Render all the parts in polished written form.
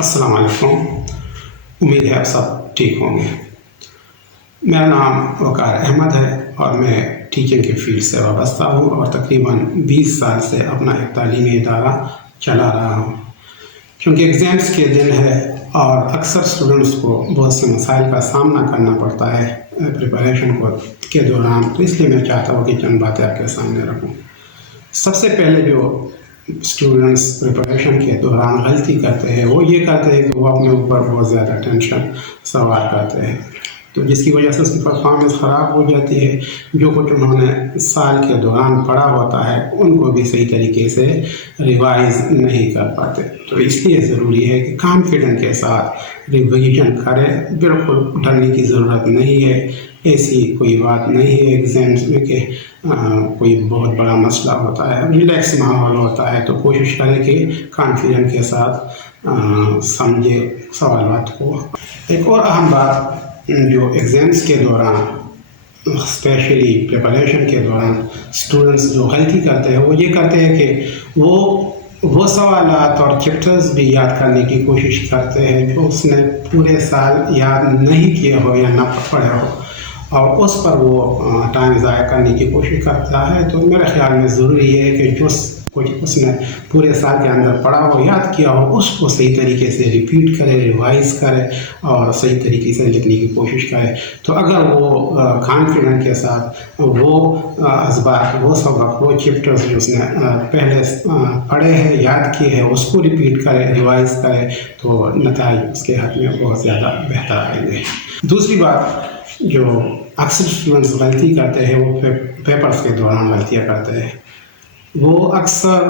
السلام علیکم، امید ہے آپ سب ٹھیک ہوں گے۔ میرا نام وقار احمد ہے اور میں ٹیچنگ کے فیلڈ سے وابستہ ہوں اور تقریباً 20 سال سے اپنا ایک تعلیمی ادارہ چلا رہا ہوں۔ چونکہ ایگزامس کے دن ہے اور اکثر اسٹوڈنٹس کو بہت سے مسائل کا سامنا کرنا پڑتا ہے پریپریشن کے دوران، تو اس لیے میں چاہتا ہوں کہ چند باتیں آپ کے سامنے رکھوں۔ سب سے پہلے جو اسٹوڈنٹس پریپریشن کے دوران غلطی کرتے ہیں وہ یہ کرتے ہیں کہ وہ اپنے اوپر بہت زیادہ ٹینشن سوار کرتے ہیں، تو جس کی وجہ سے اس کی پرفارمنس خراب ہو جاتی ہے۔ جو کچھ انہوں نے سال کے دوران پڑھا ہوتا ہے ان کو بھی صحیح طریقے سے ریوائز نہیں کر پاتے، تو اس لیے ضروری ہے کہ کانفیڈنٹ کے ساتھ ریویژن کرے۔ بالکل ڈرنے کی ضرورت نہیں ہے، ایسی کوئی بات نہیں ہے ایگزامس میں کہ کوئی بہت بڑا مسئلہ ہوتا ہے، ریلیکس ماحول ہوتا ہے، تو کوشش کرے کہ کانفیڈنٹ کے ساتھ سمجھے سوالات کو۔ ایک اور اہم بات جو ایگزامس کے دوران اسپیشلی پریپریشن کے دوران اسٹوڈنٹس جو غلطی کرتے ہیں وہ یہ کرتے ہیں کہ وہ سوالات اور چیپٹرز بھی یاد کرنے کی کوشش کرتے ہیں جو اس نے پورے سال یاد نہیں کیے ہو یا نہ پڑھے ہو، اور اس پر وہ ٹائم ضائع کرنے کی کوشش کرتا ہے۔ تو میرے خیال میں ضروری ہے کہ جو کچھ اس نے پورے سال کے اندر پڑھا ہو، یاد کیا ہو، اس کو صحیح طریقے سے ریپیٹ کرے، ریوائز کرے اور صحیح طریقے سے لکھنے کی کوشش کرے۔ تو اگر وہ کانفیڈنٹ کے ساتھ وہ اسباق، وہ سبق، وہ چیپٹرز جو اس نے پہلے پڑھے ہیں، یاد کیے ہیں، اس کو ریپیٹ کرے، ریوائز کرے، تو نتائج اس کے حق میں بہت زیادہ بہتر آئیں گے۔ دوسری بات جو اکثر اسٹوڈنٹس غلطی کرتے ہیں وہ پیپرز کے دوران غلطیاں کرتے ہیں۔ وہ اکثر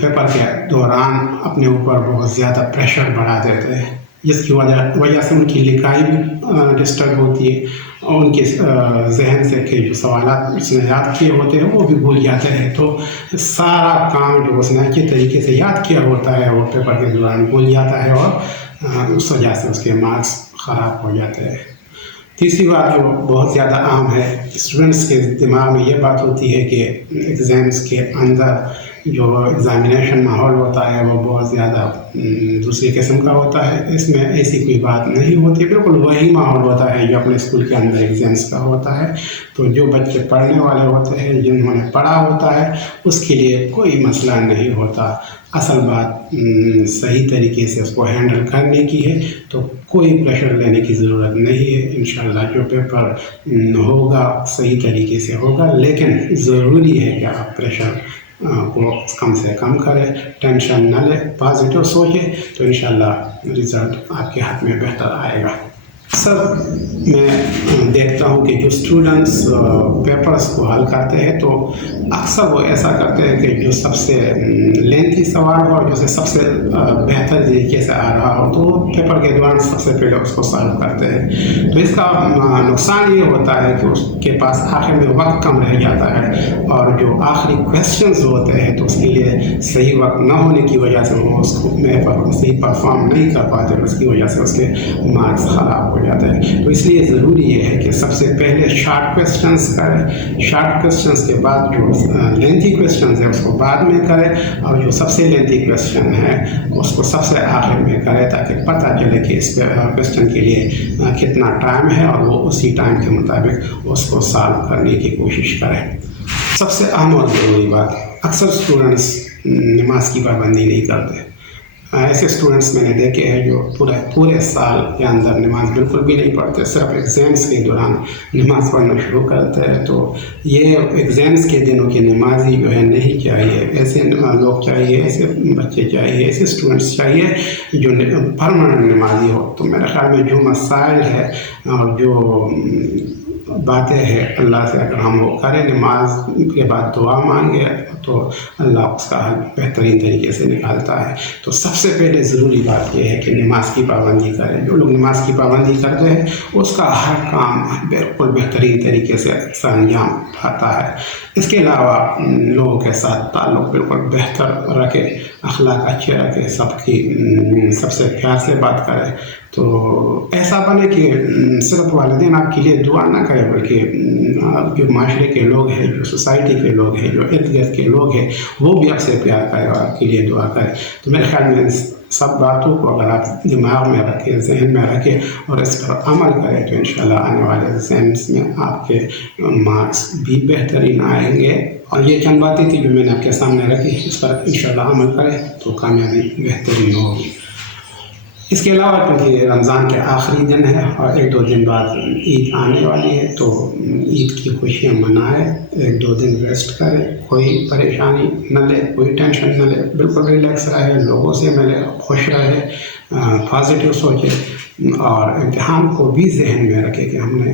پیپر کے دوران اپنے اوپر بہت زیادہ پریشر بڑھا دیتے ہیں، جس کی وجہ سے ان کی لکھائی بھی ڈسٹرب ہوتی ہے اور ان کے ذہن سے کہ جو سوالات اس نے یاد کیے ہوتے ہیں وہ بھی بھول جاتے ہیں، تو سارا کام جو اس نے اچھے طریقے سے یاد کیا ہوتا ہے وہ پیپر کے دوران بھول جاتا ہے اور اس وجہ سے اس کے مارکس خراب ہو جاتے ہیں۔ تیسری بات جو بہت زیادہ اہم ہے، اسٹوڈنٹس کے دماغ میں یہ بات ہوتی ہے کہ ایگزامس کے اندر جو ایگزامینیشن ماحول ہوتا ہے وہ بہت زیادہ دوسری قسم کا ہوتا ہے۔ اس میں ایسی کوئی بات نہیں ہوتی، بالکل وہی ماحول ہوتا ہے جو اپنے اسکول کے اندر ایگزامس کا ہوتا ہے۔ تو جو بچے پڑھنے والے ہوتے ہیں، جنہوں نے پڑھا ہوتا ہے، اس کے لیے کوئی مسئلہ نہیں ہوتا۔ اصل بات صحیح طریقے سے اس کو ہینڈل کرنے کی ہے، تو کوئی پریشر لینے کی ضرورت نہیں ہے۔ انشاءاللہ جو پیپر ہوگا صحیح طریقے سے ہوگا، لیکن ضروری ہے کہ آپ پریشر کو کم سے کم کریں، ٹینشن نہ لیں، پازیٹیو سوچیں، تو انشاءاللہ رزلٹ آپ کے ہاتھ میں بہتر آئے گا۔ اکثر میں دیکھتا ہوں کہ جو اسٹوڈنٹس پیپرز کو حل کرتے ہیں تو اکثر وہ ایسا کرتے ہیں کہ جو سب سے لینتھی سوال ہو اور جو سب سے بہتر طریقے سے آ رہا ہو تو وہ پیپر کے دوران سب سے پہلے اس کو سالو کرتے ہیں۔ تو اس کا نقصان یہ ہوتا ہے کہ اس کے پاس آخر میں وقت کم رہ جاتا ہے، اور جو آخری کویسچنز ہوتے ہیں تو اس کے لیے صحیح وقت نہ ہونے کی وجہ سے وہ اس کو صحیح پرفارم نہیں کر پاتے، اور اس کی وجہ سے اس کے مارکس خراب ہو جاتے ہیں۔ تو اس لیے ضروری یہ ہے کہ سب سے پہلے شارٹ کویسچنز کریں، شارٹ کویسچنز کے بعد جو لینتھی کویسچنز ہیں اس کو بعد میں کریں، اور جو سب سے لینتھی کویسچن ہے اس کو سب سے آخر میں کریں، تاکہ پتہ چلے کہ اس کویسچن کے لیے کتنا ٹائم ہے اور وہ اسی ٹائم کے مطابق اس کو سالو کرنے کی کوشش کریں۔ سب سے اہم اور ضروری بات، اکثر اسٹوڈنٹس نماز کی پابندی نہیں کرتے۔ ایسے اسٹوڈنٹس میں نے دیکھے ہیں جو پورے سال کے اندر نماز بالکل بھی نہیں پڑھتے، صرف ایگزامس کے دوران نماز پڑھنا شروع کرتے ہیں۔ تو یہ ایگزامس کے دنوں کی نمازی جو ہے نہیں چاہیے، ایسے لوگ چاہیے، ایسے بچے چاہیے، ایسے اسٹوڈنٹس چاہیے جو پرماننٹ نمازی ہو۔ تو میرے خیال میں جو مسائل ہے اور جو باتیں ہیں اللہ سے اگر ہم وہ کریں، نماز کے بعد دعا مانگے، تو اللہ اس کا حل بہترین طریقے سے نکالتا ہے۔ تو سب سے پہلے ضروری بات یہ ہے کہ نماز کی پابندی کریں۔ جو لوگ نماز کی پابندی کرتے ہیں اس کا ہر کام بالکل بہترین طریقے سے انجام پاتا ہے۔ اس کے علاوہ لوگوں کے ساتھ تعلق بالکل بہتر رکھے، اخلاق اچھے رکھے، سب سے پیار سے بات کرے۔ تو ایسا بنے کہ صرف والدین آپ کے لیے دعا نہ کرے، بلکہ جو معاشرے کے لوگ ہیں، جو سوسائٹی کے لوگ ہیں، جو ارد گرد کے لوگ ہیں، وہ بھی آپ سے پیار کرے اور آپ کے لیے دعا کرے۔ تو میرے خیال میں سب باتوں کو اگر آپ دماغ میں رکھیں، ذہن میں رکھیں اور اس پر عمل کریں تو انشاءاللہ آنے والے ایگزامس میں آپ کے مارکس بھی بہترین آئیں گے. اور یہ چند باتیں تھیں جو میں نے آپ کے سامنے رکھی، اس پر انشاءاللہ عمل کریں تو کامیابی بہترین ہوگی. اس کے علاوہ کیونکہ رمضان کے آخری دن ہے اور 1-2 دن بعد عید آنے والی ہے، تو عید کی خوشیاں منائیں، 1-2 دن ریسٹ کریں، کوئی پریشانی نہ لے، کوئی ٹینشن نہ لے، بالکل ریلیکس رہے، لوگوں سے ملے، خوش رہے، پازیٹیو سوچے اور امتحان کو بھی ذہن میں رکھے کہ ہم نے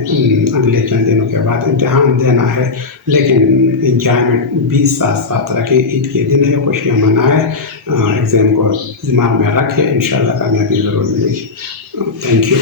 اگلے چند دنوں کے بعد امتحان دینا ہے، لیکن انجوائمنٹ بھی ساتھ ساتھ رکھے. عید کے دن ہے، خوشیاں منائیں، ایگزام کو دماغ میں رکھے، انشاءاللہ کامیابی ضرور ملے گی. Thank you.